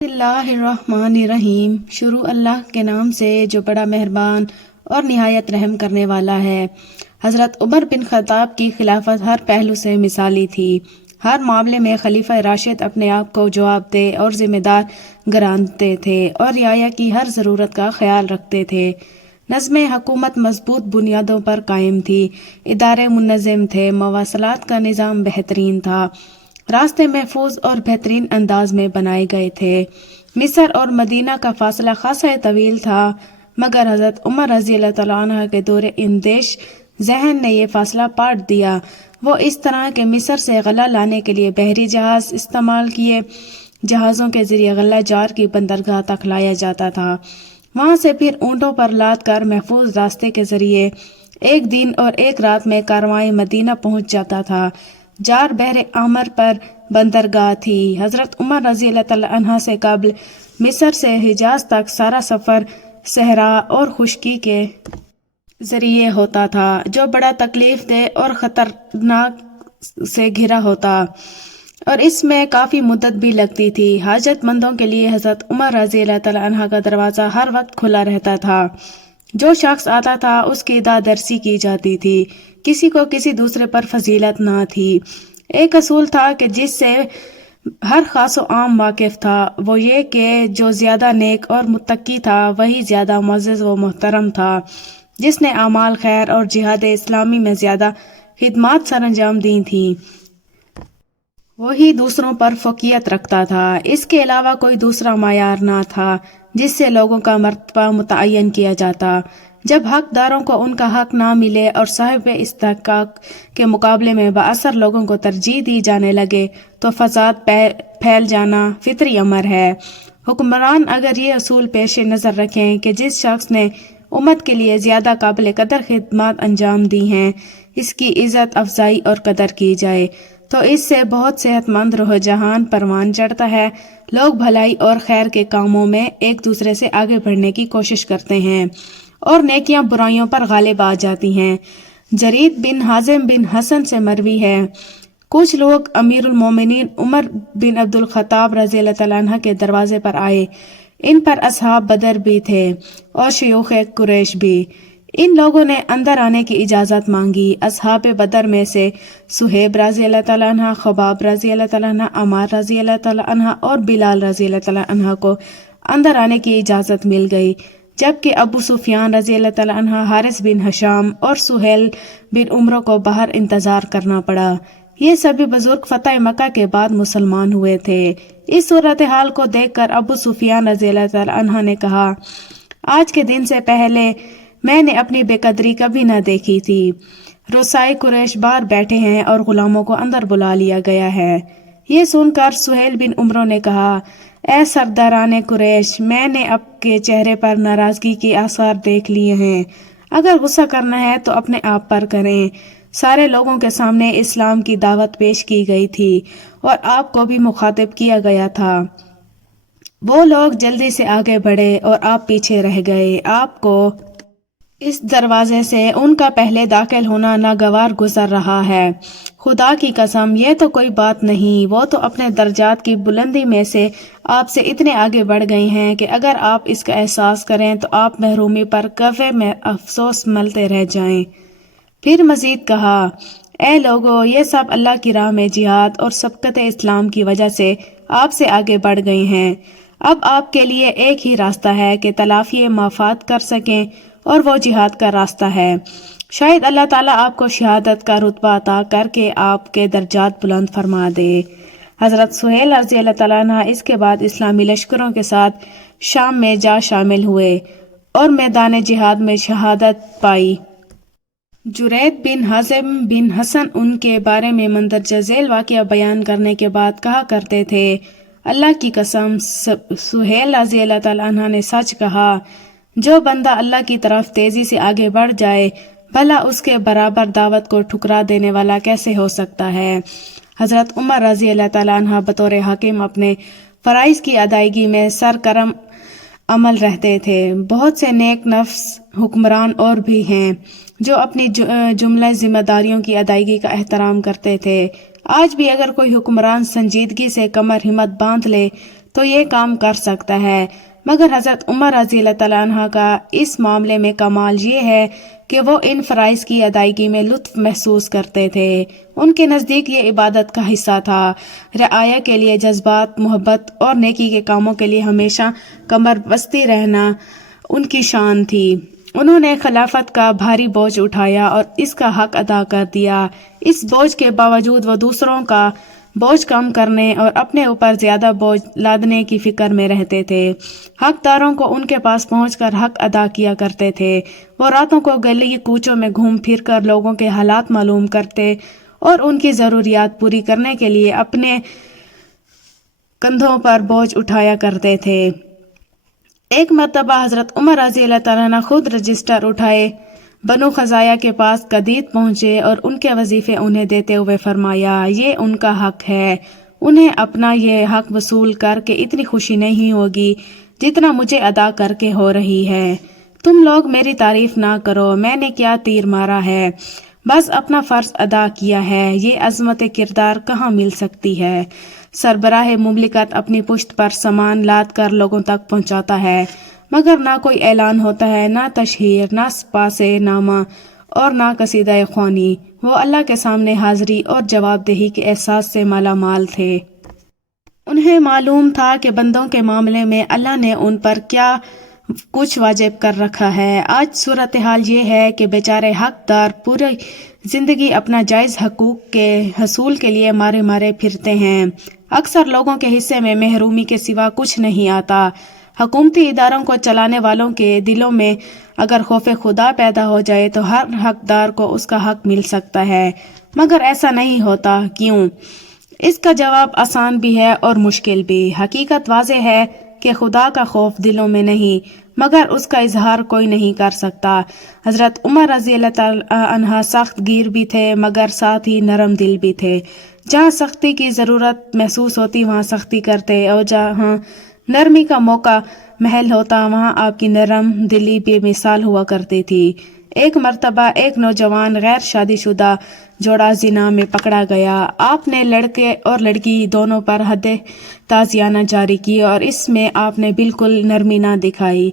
بسم اللہ الرحمن الرحیم۔ شروع اللہ کے نام سے جو بڑا مہربان اور نہایت رحم کرنے والا ہے۔ حضرت عمر بن خطاب کی خلافت ہر پہلو سے مثالی تھی۔ ہر معاملے میں خلیفہ راشد اپنے آپ کو جواب دہ اور ذمہ دار گرانتے تھے اور رعایا کی ہر ضرورت کا خیال رکھتے تھے۔ نظم حکومت مضبوط بنیادوں پر قائم تھی، ادارے منظم تھے، مواصلات کا نظام بہترین تھا، راستے محفوظ اور بہترین انداز میں بنائے گئے تھے۔ مصر اور مدینہ کا فاصلہ خاصا طویل تھا، مگر حضرت عمر رضی اللہ تعالیٰ عنہ کے دور اندیش ذہن نے یہ فاصلہ پاٹ دیا۔ وہ اس طرح کہ مصر سے غلہ لانے کے لیے بحری جہاز استعمال کیے، جہازوں کے ذریعے غلہ جار کی بندرگاہ تک لایا جاتا تھا، وہاں سے پھر اونٹوں پر لاد کر محفوظ راستے کے ذریعے ایک دن اور ایک رات میں کارواں مدینہ پہنچ جاتا تھا۔ جار بحر احمر پر بندرگاہ تھی۔ حضرت عمر رضی اللہ تعالیٰ عنہ سے قبل مصر سے حجاز تک سارا سفر صحرا اور خشکی کے ذریعے ہوتا تھا، جو بڑا تکلیف دہ اور خطرناک سے گھرا ہوتا، اور اس میں کافی مدت بھی لگتی تھی۔ حاجت مندوں کے لیے حضرت عمر رضی اللہ تعالیٰ عنہ کا دروازہ ہر وقت کھلا رہتا تھا۔ جو شخص آتا تھا اس کی دادرسی کی جاتی تھی، کسی کو کسی دوسرے پر فضیلت نہ تھی۔ ایک اصول تھا کہ جس سے ہر خاص و عام واقف تھا، وہ یہ کہ جو زیادہ نیک اور متقی تھا وہی زیادہ معزز و محترم تھا۔ جس نے اعمال خیر اور جہاد اسلامی میں زیادہ خدمات سر انجام دی تھیں، وہی دوسروں پر فوقیت رکھتا تھا۔ اس کے علاوہ کوئی دوسرا معیار نہ تھا جس سے لوگوں کا مرتبہ متعین کیا جاتا۔ جب حقداروں کو ان کا حق نہ ملے اور صاحب استحقاق کے مقابلے میں بااثر لوگوں کو ترجیح دی جانے لگے تو فساد پھیل جانا فطری امر ہے۔ حکمران اگر یہ اصول پیش نظر رکھیں کہ جس شخص نے امت کے لیے زیادہ قابل قدر خدمات انجام دی ہیں، اس کی عزت افزائی اور قدر کی جائے، تو اس سے بہت صحت مند رجحان پروان چڑھتا ہے۔ لوگ بھلائی اور خیر کے کاموں میں ایک دوسرے سے آگے بڑھنے کی کوشش کرتے ہیں اور نیکیاں برائیوں پر غالب آ جاتی ہیں۔ جرید بن حازم بن حسن سے مروی ہے، کچھ لوگ امیر المومنین عمر بن عبد الخطاب رضی اللہ تعالیٰ عنہ کے دروازے پر آئے۔ ان پر اصحاب بدر بھی تھے اور شیوخ قریش بھی۔ ان لوگوں نے اندر آنے کی اجازت مانگی۔ اصحاب بدر میں سے صہیب رضی اللہ تعالیٰ عنہ، خباب رضی اللہ تعالیٰ عنہ، عمار رضی اللہ تعالیٰ عنہ اور بلال رضی اللہ تعالیٰ عنہ کو اندر آنے کی اجازت مل گئی، جبکہ ابو سفیان رضی اللہ تعالیٰ عنہ، حارث بن ہشام اور سہیل بن عمرو کو باہر انتظار کرنا پڑا۔ یہ سبھی بزرگ فتح مکہ کے بعد مسلمان ہوئے تھے۔ اس صورتحال کو دیکھ کر ابو سفیان رضی اللہ تعالیٰ عنہ نے کہا، آج کے دن سے پہلے میں نے اپنی بے قدری کبھی نہ دیکھی تھی۔ رؤسائے قریش باہر بیٹھے ہیں اور غلاموں کو اندر بلا لیا گیا ہے۔ یہ سن کر سہیل بن عمرو نے کہا، اے سرداران قریش، میں نے آپ کے چہرے پر ناراضگی کے آثار دیکھ لیے ہیں۔ اگر غصہ کرنا ہے تو اپنے آپ پر کریں۔ سارے لوگوں کے سامنے اسلام کی دعوت پیش کی گئی تھی اور آپ کو بھی مخاطب کیا گیا تھا۔ وہ لوگ جلدی سے آگے بڑھے اور آپ پیچھے رہ گئے۔ آپ کو اس دروازے سے ان کا پہلے داخل ہونا ناگوار گزر رہا ہے۔ خدا کی قسم، یہ تو کوئی بات نہیں۔ وہ تو اپنے درجات کی بلندی میں سے آپ سے اتنے آگے بڑھ گئی ہیں کہ اگر آپ اس کا احساس کریں تو آپ محرومی پر کوے میں افسوس ملتے رہ جائیں۔ پھر مزید کہا، اے لوگو، یہ سب اللہ کی راہ میں جہاد اور سبقت اسلام کی وجہ سے آپ سے آگے بڑھ گئے ہیں۔ اب آپ کے لیے ایک ہی راستہ ہے کہ تلافی مفاد کر سکیں، اور وہ جہاد کا راستہ ہے۔ شاید اللہ تعالیٰ آپ کو شہادت کا رتبہ عطا کر کے آپ کے درجات بلند فرما دے۔ حضرت سہیل رضی اللہ تعالیٰ عنہ اس کے بعد اسلامی لشکروں کے ساتھ شام میں جا شامل ہوئے اور میدان جہاد میں شہادت پائی۔ جرید بن حازم بن حسن ان کے بارے میں مندرجہ ذیل واقعہ بیان کرنے کے بعد کہا کرتے تھے، اللہ کی قسم، سہیل رضی اللہ تعالیٰ عنہ نے سچ کہا۔ جو بندہ اللہ کی طرف تیزی سے آگے بڑھ جائے، بھلا اس کے برابر دعوت کو ٹھکرا دینے والا کیسے ہو سکتا ہے۔ حضرت عمر رضی اللہ تعالیٰ عنہ بطور حاکم اپنے فرائض کی ادائیگی میں سرگرم عمل رہتے تھے۔ بہت سے نیک نفس حکمران اور بھی ہیں جو اپنی جملہ ذمہ داریوں کی ادائیگی کا احترام کرتے تھے۔ آج بھی اگر کوئی حکمران سنجیدگی سے کمر ہمت باندھ لے تو یہ کام کر سکتا ہے، مگر حضرت عمر رضی اللہ تعالیٰ عنہ کا اس معاملے میں کمال یہ ہے کہ وہ ان فرائض کی ادائیگی میں لطف محسوس کرتے تھے۔ ان کے نزدیک یہ عبادت کا حصہ تھا۔ رعایا کے لیے جذبات، محبت اور نیکی کے کاموں کے لیے ہمیشہ کمر بستی رہنا ان کی شان تھی۔ انہوں نے خلافت کا بھاری بوجھ اٹھایا اور اس کا حق ادا کر دیا۔ اس بوجھ کے باوجود وہ دوسروں کا بوجھ کم کرنے اور اپنے اوپر زیادہ بوجھ لادنے کی فکر میں رہتے تھے۔ حقداروں کو ان کے پاس پہنچ کر حق ادا کیا کرتے تھے۔ وہ راتوں کو گلی کوچوں میں گھوم پھر کر لوگوں کے حالات معلوم کرتے اور ان کی ضروریات پوری کرنے کے لیے اپنے کندھوں پر بوجھ اٹھایا کرتے تھے۔ ایک مرتبہ حضرت عمر رضی اللہ تعالیٰ عنہ خود رجسٹر اٹھائے بنو خزاعہ کے پاس قدید پہنچے اور ان کے وظیفے انہیں دیتے ہوئے فرمایا، یہ ان کا حق ہے، انہیں اپنا یہ حق وصول کر کے اتنی خوشی نہیں ہوگی جتنا مجھے ادا کر کے ہو رہی ہے۔ تم لوگ میری تعریف نہ کرو، میں نے کیا تیر مارا ہے، بس اپنا فرض ادا کیا ہے۔ یہ عظمت کردار کہاں مل سکتی ہے؟ سربراہ مملکت اپنی پشت پر سامان لاد کر لوگوں تک پہنچاتا ہے، مگر نہ کوئی اعلان ہوتا ہے، نہ تشہیر، نہ پاس نامہ اور نہ قصیدہ خوانی۔ وہ اللہ کے سامنے حاضری اور جواب دہی کے احساس سے مالا مال تھے۔ انہیں معلوم تھا کہ بندوں کے معاملے میں اللہ نے ان پر کیا کچھ واجب کر رکھا ہے۔ آج صورتحال یہ ہے کہ بیچارے حقدار پوری زندگی اپنا جائز حقوق کے حصول کے لیے مارے مارے پھرتے ہیں۔ اکثر لوگوں کے حصے میں محرومی کے سوا کچھ نہیں آتا۔ حکومتی اداروں کو چلانے والوں کے دلوں میں اگر خوف خدا پیدا ہو جائے تو ہر حقدار کو اس کا حق مل سکتا ہے، مگر ایسا نہیں ہوتا۔ کیوں؟ اس کا جواب آسان بھی ہے اور مشکل بھی۔ حقیقت واضح ہے کہ خدا کا خوف دلوں میں نہیں، مگر اس کا اظہار کوئی نہیں کر سکتا۔ حضرت عمر رضی اللہ تعالیٰ عنہ سخت گیر بھی تھے، مگر ساتھ ہی نرم دل بھی تھے۔ جہاں سختی کی ضرورت محسوس ہوتی وہاں سختی کرتے، اور جہاں نرمی کا موقع محل ہوتا وہاں آپ کی نرم دلی بے مثال ہوا کرتی تھی۔ ایک مرتبہ ایک نوجوان غیر شادی شدہ جوڑا زنا میں پکڑا گیا۔ آپ نے لڑکے اور لڑکی دونوں پر حد تعزیرانہ جاری کی اور اس میں آپ نے بالکل نرمی نہ دکھائی۔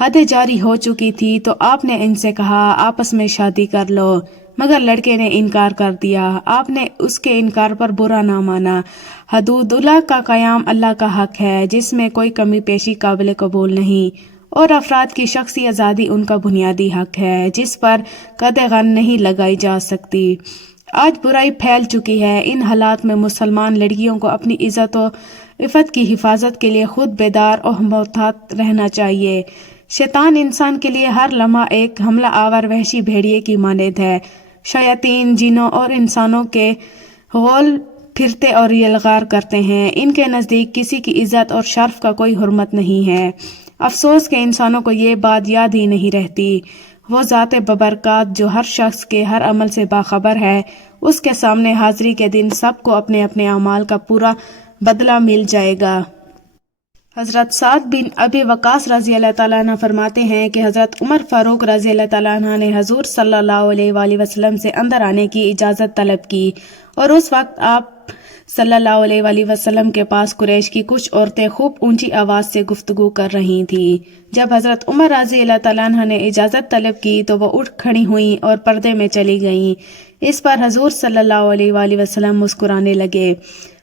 حد جاری ہو چکی تھی تو آپ نے ان سے کہا آپس میں شادی کر لو، مگر لڑکے نے انکار کر دیا۔ آپ نے اس کے انکار پر برا نہ مانا۔ حدود اللہ کا قیام اللہ کا حق ہے جس میں کوئی کمی پیشی قابل قبول نہیں، اور افراد کی شخصی آزادی ان کا بنیادی حق ہے جس پر قدغن نہیں لگائی جا سکتی۔ آج برائی پھیل چکی ہے۔ ان حالات میں مسلمان لڑکیوں کو اپنی عزت و عفت کی حفاظت کے لیے خود بیدار اور محتاط رہنا چاہیے۔ شیطان انسان کے لیے ہر لمحہ ایک حملہ آور وحشی بھیڑیے کی مانند ہے۔ شیاطین جنوں اور انسانوں کے غول پھرتے اور یلغار کرتے ہیں۔ ان کے نزدیک کسی کی عزت اور شرف کا کوئی حرمت نہیں ہے۔ افسوس کہ انسانوں کو یہ بات یاد ہی نہیں رہتی۔ وہ ذات ببرکات جو ہر شخص کے ہر عمل سے باخبر ہے، اس کے سامنے حاضری کے دن سب کو اپنے اپنے اعمال کا پورا بدلہ مل جائے گا۔ حضرت سعد بن ابی وقاص رضی اللہ تعالیٰ عنہ فرماتے ہیں کہ حضرت عمر فاروق رضی اللہ تعالیٰ عنہ نے حضور صلی اللہ علیہ وآلہ وسلم سے اندر آنے کی اجازت طلب کی، اور اس وقت آپ صلی اللہ علیہ وآلہ وسلم کے پاس قریش کی کچھ عورتیں خوب اونچی آواز سے گفتگو کر رہی تھیں۔ جب حضرت عمر رضی اللہ تعالیٰ عنہ نے اجازت طلب کی تو وہ اٹھ کھڑی ہوئیں اور پردے میں چلی گئیں۔ اس پر حضور صلی اللہ علیہ وآلہ وسلم مسکرانے لگے۔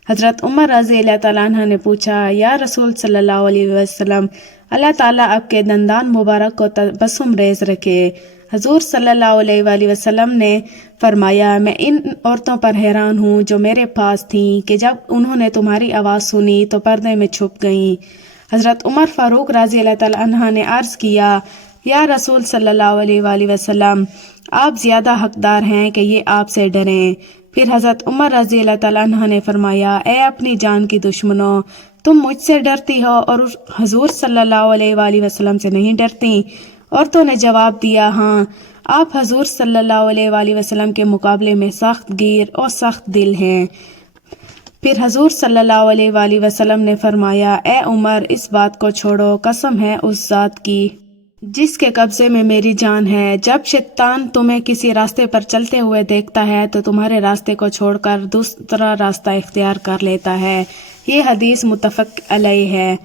حضرت عمر رضی اللہ تعالیٰ عنہ نے پوچھا، یا رسول صلی اللہ علیہ وسلم، اللہ تعالیٰ آپ کے دندان مبارک کو تبسم ریز رکھے۔ حضور صلی اللہ علیہ وآلہ وسلم نے فرمایا، میں ان عورتوں پر حیران ہوں جو میرے پاس تھیں کہ جب انہوں نے تمہاری آواز سنی تو پردے میں چھپ گئیں۔ حضرت عمر فاروق رضی اللہ تعالیٰ عنہ نے عرض کیا، یا رسول صلی اللہ علیہ وآلہ وسلم، آپ زیادہ حقدار ہیں کہ یہ آپ سے ڈریں۔ پھر حضرت عمر رضی اللہ تعالیٰ عنہ نے فرمایا، اے اپنی جان کی دشمنوں، تم مجھ سے ڈرتی ہو اور حضور صلی اللہ علیہ وآلہ وسلم سے نہیں ڈرتی؟ عورتوں نے جواب دیا، ہاں، آپ حضور صلی اللہ علیہ وآلہ وسلم کے مقابلے میں سخت گیر اور سخت دل ہیں۔ پھر حضور صلی اللہ علیہ وآلہ وسلم نے فرمایا، اے عمر، اس بات کو چھوڑو، قسم ہے اس ذات کی جس کے قبضے میں میری جان ہے، جب شیطان تمہیں کسی راستے پر چلتے ہوئے دیکھتا ہے تو تمہارے راستے کو چھوڑ کر دوسرا راستہ اختیار کر لیتا ہے۔ یہ حدیث متفق علیہ ہے۔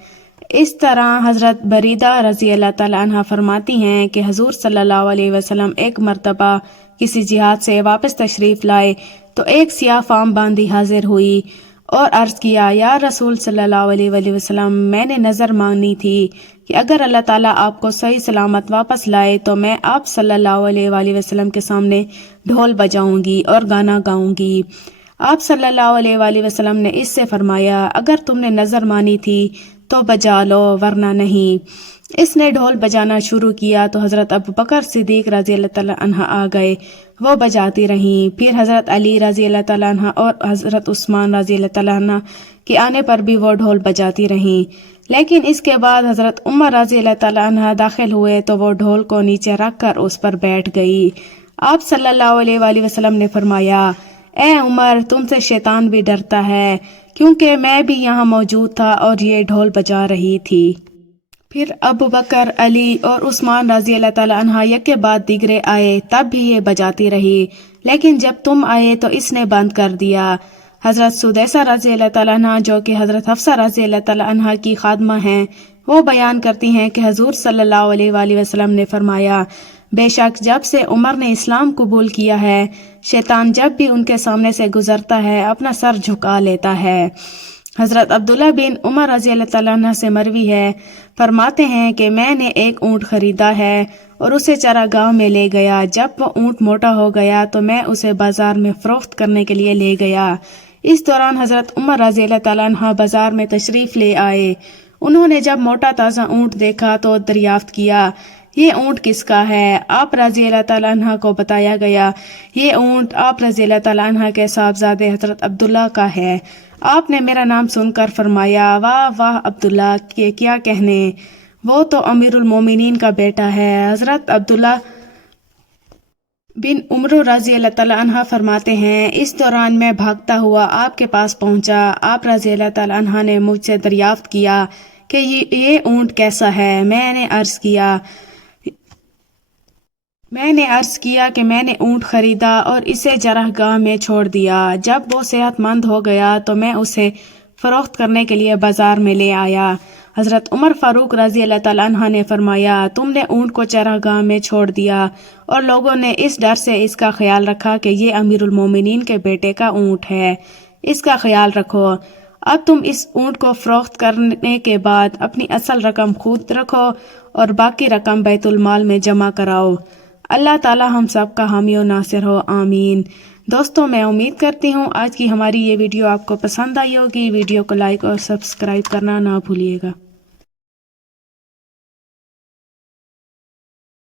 اس طرح حضرت بریدہ رضی اللہ تعالیٰ عنہ فرماتی ہیں کہ حضور صلی اللہ علیہ وسلم ایک مرتبہ کسی جہاد سے واپس تشریف لائے تو ایک سیاہ فام باندھی حاضر ہوئی اور عرض کیا، یا رسول صلی اللہ علیہ وسلم، میں نے نظر مانی تھی کہ اگر اللہ تعالیٰ آپ کو صحیح سلامت واپس لائے تو میں آپ صلی اللہ علیہ وسلم کے سامنے ڈھول بجاؤں گی اور گانا گاؤں گی۔ آپ صلی اللہ علیہ وسلم نے اس سے فرمایا، اگر تم نے نظر مانی تھی تو بجا لو ورنہ نہیں۔ اس نے ڈھول بجانا شروع کیا تو حضرت ابوبکر صدیق رضی اللہ تعالیٰ عنہ آ گئے، وہ بجاتی رہیں۔ پھر حضرت علی رضی اللہ تعالیٰ عنہ اور حضرت عثمان رضی اللہ تعالیٰ عنہ کے آنے پر بھی وہ ڈھول بجاتی رہیں۔ لیکن اس کے بعد حضرت عمر رضی اللہ تعالیٰ عنہ داخل ہوئے تو وہ ڈھول کو نیچے رکھ کر اس پر بیٹھ گئی۔ آپ صلی اللہ علیہ وسلم نے فرمایا، اے عمر، تم سے شیطان بھی ڈرتا ہے، کیونکہ میں بھی یہاں موجود تھا اور یہ ڈھول بجا رہی تھی۔ پھر ابوبکر، علی اور عثمان رضی اللہ تعالیٰ عنہ یک کے بعد دیگرے آئے، تب بھی یہ بجاتی رہی، لیکن جب تم آئے تو اس نے بند کر دیا۔ حضرت سدیسہ رضی اللہ تعالیٰ عنہ، جو کہ حضرت حفصہ رضی اللہ تعالیٰ عنہ کی خادمہ ہیں، وہ بیان کرتی ہیں کہ حضور صلی اللہ علیہ وسلم نے فرمایا، بے شک جب سے عمر نے اسلام قبول کیا ہے، شیطان جب بھی ان کے سامنے سے گزرتا ہے اپنا سر جھکا لیتا ہے۔ حضرت عبداللہ بن عمر رضی اللہ تعالیٰ عنہ سے مروی ہے، فرماتے ہیں کہ میں نے ایک اونٹ خریدا ہے اور اسے چراگاہ میں لے گیا۔ جب وہ اونٹ موٹا ہو گیا تو میں اسے بازار میں فروخت کرنے کے لیے لے گیا۔ اس دوران حضرت عمر رضی اللہ تعالیٰ عنہ بازار میں تشریف لے آئے۔ انہوں نے جب موٹا تازہ اونٹ دیکھا تو دریافت کیا، یہ اونٹ کس کا ہے؟ آپ رضی اللہ تعالیٰ عنہ کو بتایا گیا، یہ اونٹ آپ رضی اللہ تعالیٰ عنہ کے صاحبزادے حضرت عبداللہ کا ہے۔ آپ نے میرا نام سن کر فرمایا، واہ واہ عبداللہ کے کیا کہنے، وہ تو امیر المومنین کا بیٹا ہے۔ حضرت عبداللہ بن عمر رضی اللہ تعالیٰ عنہ فرماتے ہیں، اس دوران میں بھاگتا ہوا آپ کے پاس پہنچا۔ آپ رضی اللہ تعالیٰ عنہ نے مجھ سے دریافت کیا کہ یہ اونٹ کیسا ہے؟ میں نے عرض کیا کہ میں نے اونٹ خریدا اور اسے چراگاہ میں چھوڑ دیا۔ جب وہ صحت مند ہو گیا تو میں اسے فروخت کرنے کے لیے بازار میں لے آیا۔ حضرت عمر فاروق رضی اللہ تعالیٰ عنہ نے فرمایا، تم نے اونٹ کو چراگاہ میں چھوڑ دیا اور لوگوں نے اس ڈر سے اس کا خیال رکھا کہ یہ امیر المومنین کے بیٹے کا اونٹ ہے، اس کا خیال رکھو۔ اب تم اس اونٹ کو فروخت کرنے کے بعد اپنی اصل رقم خود رکھو اور باقی رقم بیت المال میں جمع کراؤ۔ اللہ تعالی ہم سب کا حامی و ناصر ہو، آمین۔ دوستوں، میں امید کرتی ہوں آج کی ہماری یہ ویڈیو آپ کو پسند آئی ہوگی۔ ویڈیو کو لائک اور سبسکرائب کرنا نہ بھولیے گا۔